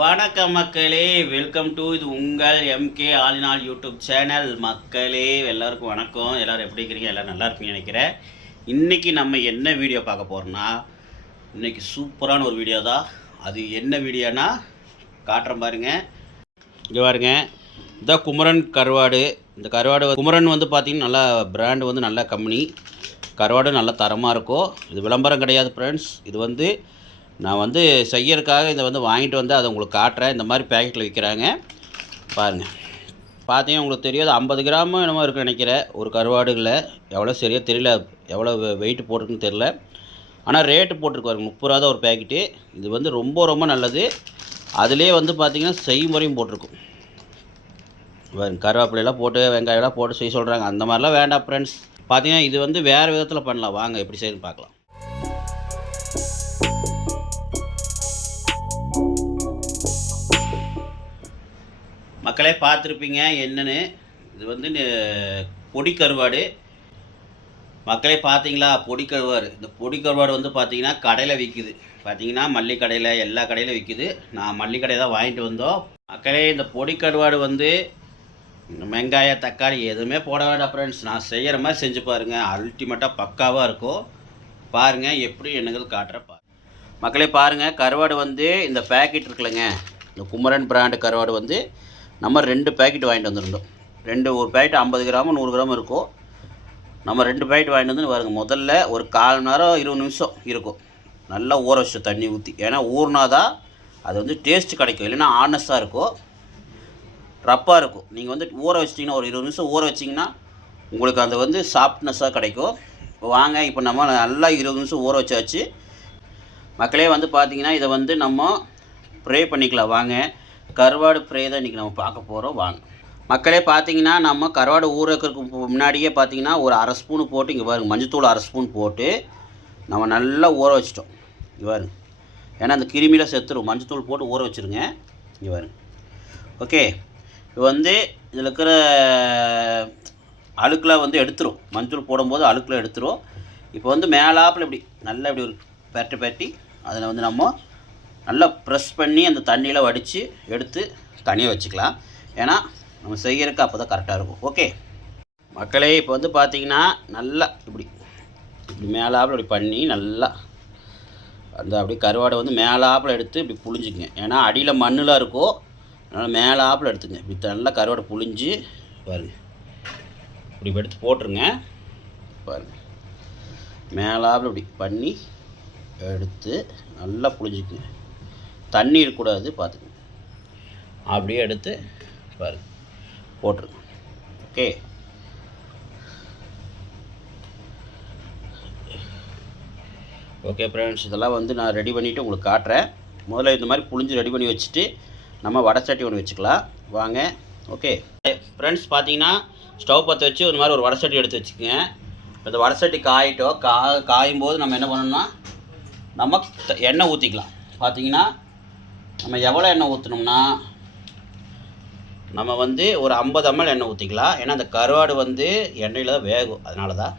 வணக்கம் மக்களே, welcome to இது உங்கள் எம்கே ஆலினால் யூடியூப் சேனல். மக்களே எல்லாருக்கும் வணக்கம். எல்லோரும் எப்படி இருக்கிறீங்க? எல்லோரும் நல்லா இருப்பீங்கன்னு நினைக்கிறேன். இன்றைக்கி நம்ம என்ன வீடியோ பார்க்க போகிறோம்னா, இன்றைக்கி சூப்பரான ஒரு வீடியோ தான். அது என்ன வீடியோனா காட்டுறேன் பாருங்கள். இங்கே பாருங்க, இதான் குமரன் கருவாடு. இந்த கருவாடு குமரன் வந்து பார்த்திங்கன்னா நல்லா பிராண்டு வந்து நல்ல கம்பெனி. கருவாடு நல்லா தரமாக இருக்கும். இது விளம்பரம் கிடையாது ஃப்ரெண்ட்ஸ். இது வந்து நான் வந்து செய்யறதுக்காக இதை வந்து வாங்கிட்டு வந்து அதை உங்களுக்கு காட்டுறேன். இந்த மாதிரி பேக்கெட்டில் விற்கிறாங்க பாருங்கள். பார்த்தீங்கன்னா உங்களுக்கு தெரியாது, 50 கிராமு என்னமோ இருக்குன்னு நினைக்கிறேன் ஒரு கருவாடுகளில். எவ்வளோ சரியாக தெரியல, எவ்வளோ வெயிட் போட்டிருக்குன்னு தெரில. ஆனால் ரேட்டு போட்டிருக்கு பாருங்க, 30 ரூபா தான் ஒரு பேக்கெட்டு. இது வந்து ரொம்ப ரொம்ப நல்லது. அதுலேயே வந்து பார்த்திங்கன்னா செய்முறையும் போட்டிருக்கும் பாருங்க. கருவேப்பிலையெல்லாம் போட்டு வெங்காயம்லாம் போட்டு செய்ய சொல்கிறாங்க. அந்த மாதிரிலாம் வேண்டாம் ஃப்ரெண்ட்ஸ். பார்த்தீங்கன்னா இது வந்து வேறு விதத்தில் பண்ணலாம். வாங்க எப்படி செய்யணும்னு பார்க்கலாம். மக்களே பார்த்துருப்பீங்க என்னென்னு. இது வந்து பொடி கருவாடு. மக்களே பார்த்தீங்களா, பொடி கருவாடு. இந்த பொடி கருவாடு வந்து பார்த்தீங்கன்னா கடையில் விற்கிது. பார்த்தீங்கன்னா மல்லி கடையில் எல்லா கடையிலும் விற்கிது. நான் மல்லி கடை தான் வாங்கிட்டு வந்தோம். மக்களே இந்த பொடி கருவாடு வந்து வெங்காயம் தக்காளி எதுவுமே போட வேண்டாம் ஃப்ரெண்ட்ஸ். நான் செய்கிற மாதிரி செஞ்சு பாருங்கள், அல்டிமேட்டாக பக்காவாக இருக்கும். பாருங்கள் எப்படி என்னங்கள் காட்டுறேன் பாருங்கள். மக்களே பாருங்கள், கருவாடு வந்து இந்த பேக்கெட் இருக்குல்லங்க, இந்த குமரன் பிராண்டு கருவாடு வந்து நம்ம 2 பேக்கெட் வாங்கிட்டு வந்துருந்தோம். ஒரு பேக்கெட் 50 கிராமு 100 கிராம் இருக்கும். நம்ம 2 பேக்கெட் வாங்கிட்டு வந்து பாருங்கள். முதல்ல ஒரு 1/4 மணி நேரம் 20 நிமிஷம் இருக்கும் நல்லா ஊற வச்சு தண்ணி ஊற்றி. ஏன்னா ஊறினா தான் அது வந்து டேஸ்ட்டு கிடைக்கும். இல்லைன்னா ஆனஸ்ட்டாக இருக்கும், ரப்பாக இருக்கும். நீங்கள் வந்து ஊற வச்சிட்டிங்கன்னா ஒரு 20 நிமிஷம் ஊற வச்சிங்கன்னா உங்களுக்கு அந்த வந்து சாஃப்ட்னஸ்ஸாக கிடைக்கும். வாங்க இப்போ நம்ம நல்லா 20 நிமிஷம் ஊற வச்சாச்சு. மக்களே வந்து பார்த்திங்கன்னா இதை வந்து நம்ம ஃப்ரை பண்ணிக்கலாம். வாங்க, கருவாடு ஃப்ரை தான் இன்றைக்கி நம்ம பார்க்க போகிறோம். வாங்க மக்களே. பார்த்தீங்கன்னா நம்ம கருவாடு ஊறக்கிறதுக்கு முன்னாடியே பார்த்தீங்கன்னா ஒரு 1/2 ஸ்பூன் போட்டு, இங்கே பாருங்க மஞ்சத்தூள் 1/2 ஸ்பூன் போட்டு நம்ம நல்லா ஊற வச்சிட்டோம். இங்கே பாருங்க, ஏன்னா அந்த கிருமியில் செத்துரும். மஞ்சத்தூள் போட்டு ஊற வச்சுருங்க. இங்கே பாருங்க. ஓகே, இது வந்து இதில் இருக்கிற அழுக்கெலாம் வந்து எடுத்துரும். மஞ்சத்தூள் போடும்போது அழுக்கெலாம் எடுத்துரும். இப்போ வந்து மேலாப்பில் இப்படி நல்லா இப்படி ஒரு பெரட்டி அதில் வந்து நம்ம நல்லா ப்ரெஸ் பண்ணி அந்த தண்ணியில் வடித்து எடுத்து தனியாக வச்சுக்கலாம். ஏன்னா நம்ம செய்கிறதுக்கு அப்போ தான் கரெக்டாக இருக்கும். ஓகே மக்களே, இப்போ வந்து பார்த்திங்கன்னா நல்லா இப்படி மேலாப்பில் இப்படி பண்ணி நல்லா அந்த அப்படி கருவாடை வந்து மேலாப்பில் எடுத்து இப்படி புழிஞ்சிக்குங்க. ஏன்னா அடியில் மண்ணெலாம் இருக்கும், அதனால் மேலாப்பில் எடுத்துங்க. இப்படி நல்லா கருவாடை புழிஞ்சு பாருங்கள், இப்படி எடுத்து போட்டுருங்க. பாருங்கள், மேலாப்பில் இப்படி பண்ணி எடுத்து நல்லா புழிஞ்சிக்குங்க. தண்ணி இருக்கக்கூடாது பார்த்துங்க. அப்படியே எடுத்து பாருங்கள் போட்டுருங்க. ஓகே, ஓகே ஃப்ரெண்ட்ஸ், இதெல்லாம் வந்து நான் ரெடி பண்ணிவிட்டு உங்களுக்கு காட்டுறேன். முதல்ல இந்த மாதிரி புழிஞ்சு ரெடி பண்ணி வச்சுட்டு நம்ம வடைச்சட்டி ஒன்று வச்சுக்கலாம். வாங்க. ஓகே ஃப்ரெண்ட்ஸ், பார்த்தீங்கன்னா ஸ்டவ் பற்ற வச்சு இந்த மாதிரி ஒரு வடைச்சட்டி எடுத்து வச்சுக்கோங்க. இந்த வடைச்சட்டி காயிட்டோம். காயும் போது நம்ம என்ன பண்ணணும்னா நம்ம எண்ணெய் ஊற்றிக்கலாம். பார்த்தீங்கன்னா நம்ம எவ்வளோ எண்ணெய் ஊற்றணும்னா நம்ம வந்து ஒரு 50 ml எண்ணெய் ஊற்றிக்கலாம். ஏன்னா அந்த கருவாடு வந்து எண்ணெயில் தான் வேகும், அதனால தான்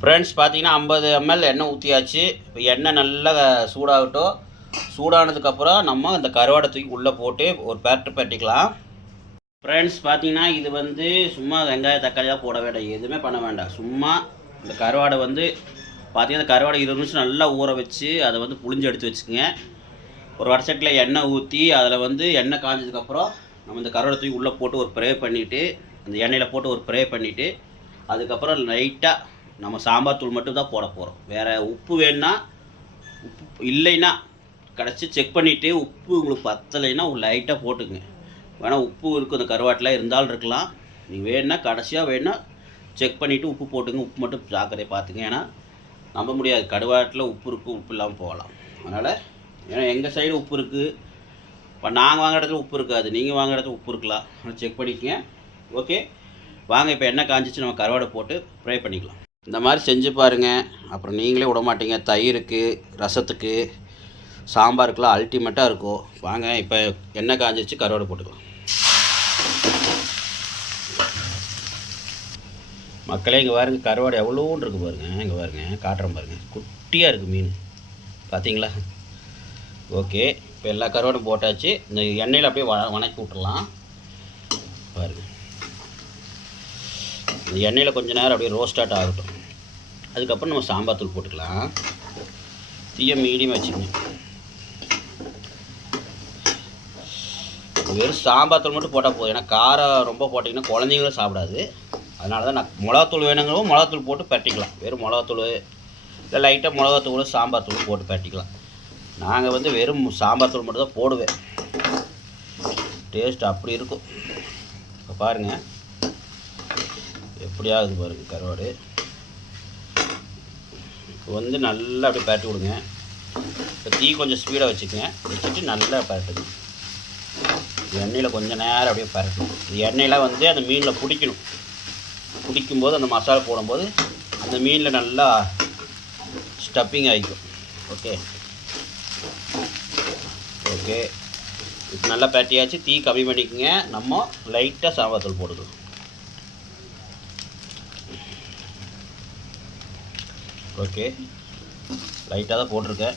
ஃப்ரெண்ட்ஸ். பார்த்தீங்கன்னா 50 ml எண்ணெய் ஊற்றியாச்சு. இப்போ எண்ணெய் நல்லா சூடாகட்டும். சூடானதுக்கப்புறம் நம்ம இந்த கருவாடை தூக்கி உள்ளே போட்டு ஒரு பெரட்டிக்கலாம். ஃப்ரெண்ட்ஸ் பார்த்தீங்கன்னா இது வந்து சும்மா வெங்காயம் தக்காளி தான் போட வேண்டாம், எதுவுமே பண்ண வேண்டாம். சும்மா இந்த கருவாடை வந்து பார்த்தீங்கன்னா இந்த கருவாடை 20 நிமிஷம் நல்லா ஊற வச்சு அதை வந்து புழிஞ்சு எடுத்து வச்சுக்கோங்க. ஒரு வடைச்சட்டியில் எண்ணெய் ஊற்றி அதில் வந்து எண்ணெய் காஞ்சதுக்கப்புறம் நம்ம இந்த கருவாடை தூக்கி உள்ளே போட்டு ஒரு ஃப்ரை பண்ணிவிட்டு, அந்த எண்ணெயில் போட்டு ஒரு ஃப்ரை பண்ணிவிட்டு, அதுக்கப்புறம் லைட்டாக நம்ம சாம்பார் தூள் மட்டும் தான் போட போகிறோம். வேறு உப்பு வேணுன்னா, உப்பு இல்லைன்னா கடைசி செக் பண்ணிவிட்டு உப்பு உங்களுக்கு பத்தலைன்னா லைட்டாக போட்டுக்குங்க. வேணால் உப்பு இருக்கும் இந்த கருவாட்டில், இருந்தாலும் இருக்கலாம். நீங்கள் வேணுன்னா கடைசியாக வேணுன்னா செக் பண்ணிவிட்டு உப்பு போட்டுங்க. உப்பு மட்டும் ஜாக்கிரதையாக பார்த்துங்க. ஏன்னா நம்ப முடியாது, கருவாட்டில் உப்பு இருக்குது, உப்பு இல்லாமல் போகலாம். அதனால் ஏன்னா எங்கள் சைடு உப்பு இருக்குது, இப்போ நாங்கள் வாங்குற இடத்துல உப்பு இருக்காது, நீங்கள் வாங்குற இடத்துல உப்பு இருக்கலாம். செக் பண்ணிக்கங்க. ஓகே வாங்க, இப்போ எண்ணெய் காஞ்சிச்சு, நம்ம கருவாடை போட்டு ஃப்ரை பண்ணிக்கலாம். இந்த மாதிரி செஞ்சு பாருங்கள், அப்புறம் நீங்களே விட மாட்டீங்க. தயிருக்கு, ரசத்துக்கு, சாம்பாருக்குலாம் அல்டிமேட்டாக இருக்கும். வாங்க இப்போ எண்ணெய் காஞ்சிச்சு, கருவாடை போட்டுக்கலாம். மக்களே இங்கே பாருங்கள், கருவாடு எவ்வளோன்னு இருக்குது பாருங்கள். இங்கே பாருங்கள், காட்டுறேன் பாருங்கள், குட்டியாக இருக்குது மீன். பார்த்தீங்களா? ஓகே, இப்போ எல்லா கருவாடும் போட்டாச்சு. இந்த எண்ணெயில் அப்படியே வணக்கி விட்டுறலாம். பாருங்கள், இந்த எண்ணெயில் கொஞ்சம் நேரம் அப்படியே ரோஸ்டாட் ஆகட்டும். அதுக்கப்புறம் நம்ம சாம்பார் தூள் போட்டுக்கலாம். தீயை மீடியம் வச்சுக்கணும். வெறும் சாம்பார் தூள் மட்டும் போட்டால் போதும். ஏன்னா காரம் ரொம்ப போட்டிங்கன்னா குழந்தைங்களும் சாப்பிடாது. அதனால தான் நான் மிளகாத்தூள் வேணுங்கிறவோ மிளகாத்தூள் போட்டு பரட்டிக்கலாம். வெறும் மிளகாத்தூள் இல்லை லைட்டாக மிளகாத்தூள் சாம்பார் தூள் போட்டு பரட்டிக்கலாம். நாங்கள் வந்து வெறும் சாம்பார் தூள் மட்டும் தான் போடுவேன். டேஸ்ட் அப்படி இருக்கும். இப்போ பாருங்கள் எப்படியாகுது பாருங்கள் கருவாடு. இப்போ வந்து நல்லா அப்படியே பரட்டி விடுங்க. இப்போ தீ கொஞ்சம் ஸ்பீடாக வச்சுக்கோங்க. வச்சுட்டு நல்லா பரட்டுங்க. எண்ணெயில் கொஞ்சம் நேரம் அப்படியே பரட்டணும். இந்த எண்ணெயெலாம் வந்து அந்த மீனில் பிடிக்கணும். பிடிக்கும்போது அந்த மசாலா போடும்போது அந்த மீனில் நல்லா ஸ்டப்பிங் ஆகிக்கும். ஓகே ஓகே, இப்போ நல்லா பரட்டியாச்சு. தீ கம்மி பண்ணிக்கோங்க. நம்ம லைட்டாக சாம்பார் தூள் போட்டுக்கலாம். ஓகே, லைட்டாக தான் போட்டிருக்கேன்.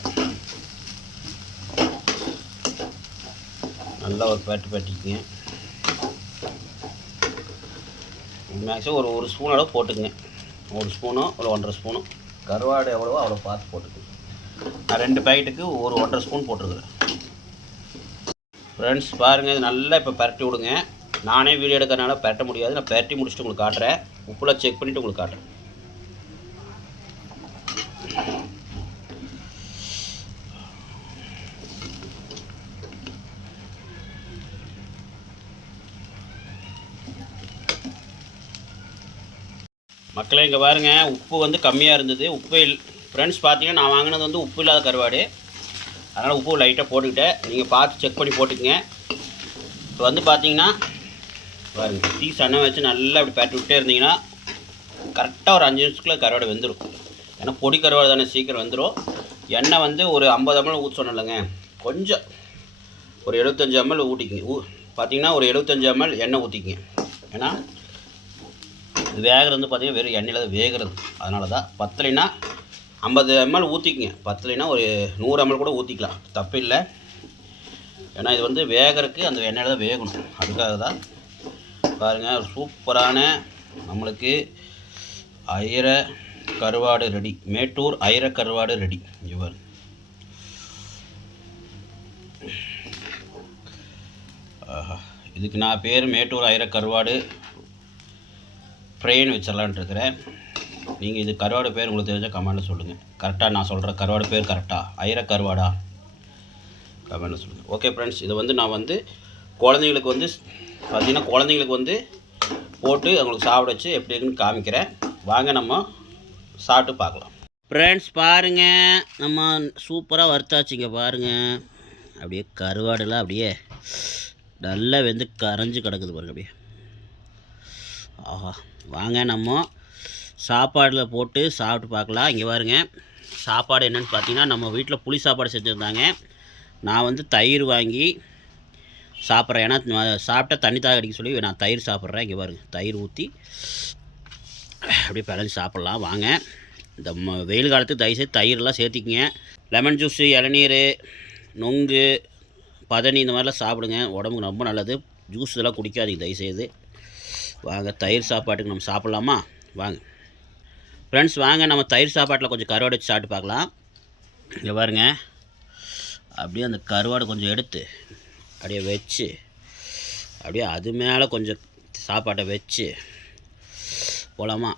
நல்லா ஒரு பரட்டிக்குங்க. மேக்ஸிமம் ஒரு ஸ்பூன் அளவு போட்டுக்குங்க. 1 ஸ்பூனோ ஒரு 1.5 ஸ்பூனோ. கருவாடு எவ்வளவோ அவ்வளோ பார்த்து போட்டுக்குங்க. நான் 2 பாக்கெட்டுக்கு ஒரு 1.5 ஸ்பூன் போட்டிருக்கிறேன். ஃப்ரெண்ட்ஸ் பாருங்கள், இது நல்லா இப்போ பரட்டி விடுங்க. நானே வீடியோ எடுக்கிறனால பரட்ட முடியாது. நான் பரட்டி முடிச்சுட்டு உங்களுக்கு காட்டுறேன். உப்புலாம் செக் பண்ணிவிட்டு உங்களுக்கு காட்டுறேன். மக்களே இங்கே பாருங்கள், உப்பு வந்து கம்மியாக இருந்தது. உப்பு ஃப்ரெண்ட்ஸ் பார்த்தீங்கன்னா நான் வாங்கினது வந்து உப்பு இல்லாத கருவாடு. அதனால் உப்பு லைட்டாக போட்டுக்கிட்டேன். நீங்கள் பார்த்து செக் பண்ணி போட்டுக்கங்க. இப்போ வந்து பார்த்தீங்கன்னா பாருங்கள், டீ சன்னை வச்சு நல்லா இப்படி பரட்டி விட்டே இருந்தீங்கன்னா கரெக்டாக ஒரு 5 நிமிஷத்துக்குள்ளே கருவாடு வெந்துடும். ஏன்னா பொடி கருவாடு தானே, சீக்கிரம் வெந்துடும். எண்ணெய் வந்து ஒரு 50 ml ஊற்ற சொன்னலைங்க. கொஞ்சம் ஒரு 75 ml ஊற்றிக்கிங்க. பார்த்தீங்கன்னா ஒரு 75 ml எண்ணெய் ஊற்றிக்கிங்க. ஏன்னா இது வேகிறது வந்து பார்த்திங்கன்னா வெறும் எண்ணெயில் தான் வேகிறது. அதனால தான் பத்தலைன்னா 50 ml ஊற்றிக்குங்க. பத்தலைன்னா ஒரு 100 ml கூட ஊற்றிக்கலாம், தப்பு இல்லை. ஏன்னா இது வந்து வேகிறதுக்கு அந்த எண்ணெயில் தான் வேகணும். அதுக்காக தான். பாருங்கள், சூப்பரான நம்மளுக்கு ஐர கருவாடு ரெடி. மேட்டூர் ஐர கருவாடு ரெடி. இவர் ஆஹா, இதுக்கு நான் பேர் மேட்டூர் ஐர கருவாடு ஃப்ரைன்னு வச்சிடலான்ட்டு இருக்கிறேன். நீங்கள் இது கருவாடு பேர் உங்களுக்கு தெரிஞ்சால் கமெண்ட்டில் சொல்லுங்கள். கரெக்டாக நான் சொல்கிற கருவாடு பேர் கரெக்டாக ஐர கருவாடா? கமெண்ட்டில் சொல்லுங்கள். ஓகே ஃப்ரெண்ட்ஸ், இதை வந்து நான் வந்து குழந்தைங்களுக்கு வந்து பார்த்திங்கன்னா குழந்தைங்களுக்கு வந்து போட்டு அவங்களுக்கு சாப்பிட வச்சு எப்படி இருக்குன்னு காமிக்கிறேன். வாங்க நம்ம சாப்பிட்டு பார்க்கலாம். ஃப்ரெண்ட்ஸ் பாருங்கள், நம்ம சூப்பராக வறுத்தாச்சுங்க. பாருங்கள், அப்படியே கருவாடுலாம் அப்படியே நல்லா வெந்து கரைஞ்சி கிடக்குது பாருங்கள் அப்படியே. ஆஹா, வாங்க நம்ம சாப்பாடில் போட்டு சாப்பிட்டு பார்க்கலாம். இங்கே பாருங்க, சாப்பாடு என்னென்னு பார்த்தீங்கன்னா நம்ம வீட்டில் புளி சாப்பாடு செஞ்சுருந்தாங்க. நான் வந்து தயிர் வாங்கி சாப்பிட்றேன். ஏன்னா சாப்பிட்டா தண்ணி தாக அடிக்க சொல்லி நான் தயிர் சாப்பிட்றேன். இங்கே பாருங்கள், தயிர் ஊற்றி அப்படியே பிழைஞ்சி சாப்பிட்லாம். வாங்க, இந்த வெயில் காலத்துக்கு தயவுசெய்து தயிரெலாம் சேர்த்திக்கிங்க. லெமன் ஜூஸு, இளநீர், நொங்கு, பதனி இந்த மாதிரிலாம் சாப்பிடுங்க. உடம்புக்கு ரொம்ப நல்லது. ஜூஸ் இதெல்லாம் குடிக்காதீங்க தயவுசெய்து. வாங்க, தயிர் சாப்பாட்டுக்கு நம்ம சாப்பிட்லாமா? வாங்க ஃப்ரெண்ட்ஸ், வாங்க நம்ம தயிர் சாப்பாட்டில் கொஞ்சம் கருவாடு வச்சு சாப்பிட்டு பார்க்கலாம். இங்கே பாருங்க, அப்படியே அந்த கருவாடு கொஞ்சம் எடுத்து அப்படியே வச்சு அப்படியே அது மேலே கொஞ்சம் சாப்பாட்டை வச்சு போகலாமா?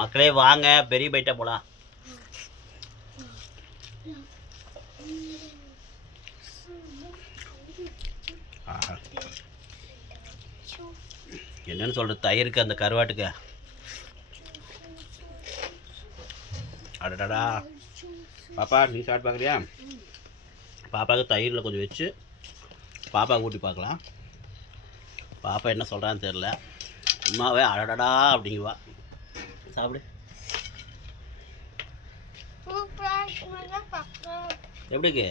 மக்களே வாங்க, பெரிய பைட்டாக போகலாம். என்னன்னு சொல்கிறது, தயிருக்கு அந்த கருவாட்டுக்கு அடடா. பாப்பா நீ சாப்பிட்டு பார்க்குறியா? பாப்பாவுக்கு தயிரில் கொஞ்சம் வச்சு பாப்பாவுக்கு ஊட்டி பார்க்கலாம். பாப்பா என்ன சொல்கிறான்னு தெரில. சும்மாவே அடடா அப்படிங்குவா. சாப்பிடு. எப்படிக்கு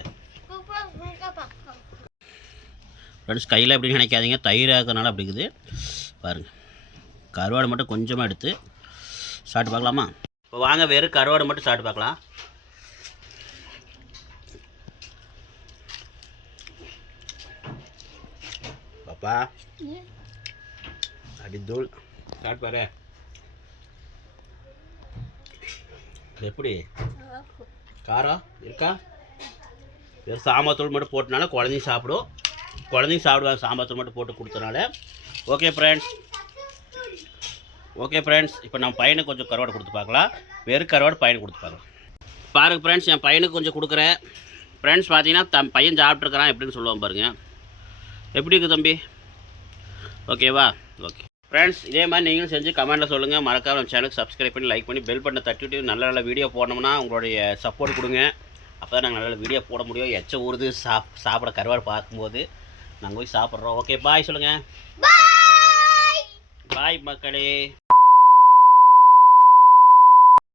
ஃப்ரெண்ட்ஸ், கையில் எப்படி நினைக்காதீங்க, தயிர் ஆக்கிறதுனால அப்படி இருக்குது பாருங்கள். கருவாடு மட்டும் கொஞ்சமாக எடுத்து சாப்பிட்டு பார்க்கலாமா? இப்போ வாங்க, வெறும் கருவாடு மட்டும் சாப்பிட்டு பார்க்கலாம். பாப்பா அடி தூள் ஸ்டார்ட் பாரு எப்படி காரம் இருக்கா வெறும் சாம்பார் தூள் மட்டும் போட்டனால குழந்தைங்க சாப்பிடும் குழந்தைங்க சாப்பிடுவாங்க சாம்பார் தூள் மட்டும் போட்டு கொடுத்தனால ஓகே ஃப்ரெண்ட்ஸ் இப்போ நம்ம பையனுக்கு கொஞ்சம் கருவாடு கொடுத்து பார்க்கலாம் வெறும் கருவாடு பையனுக்கு கொடுத்து பார்க்கலாம் பாருங்கள் ஃப்ரெண்ட்ஸ் என் பையனுக்கு கொஞ்சம் கொடுக்குறேன் ஃப்ரெண்ட்ஸ் பார்த்தீங்கன்னா பையன் சாப்பிட்ருக்கிறான் எப்படின்னு சொல்லுவான் பாருங்கள் எப்படி இருக்குது தம்பி ஓகேவா ஓகே ஃப்ரெண்ட்ஸ் இதே மாதிரி நீங்களும் செஞ்சு கமெண்ட்டில் சொல்லுங்கள் மறக்காம நம்ம சேனலுக்கு சப்ஸ்கிரைப் பண்ணி லைக் பண்ணி பெல் பட்டனை தட்டிவிட்டு நல்ல நல்ல வீடியோ போடணும்னா உங்களுடைய சப்போர்ட் கொடுங்க அப்போ தான் நாங்கள் நல்ல வீடியோ போட முடியும் எச்ச ஊறுது சாப்பிட கருவாடு பார்க்கும்போது நாங்கள் போய் சாப்பிட்றோம் ஓகே பாய் சொல்லுங்கள் பாய் மக்களே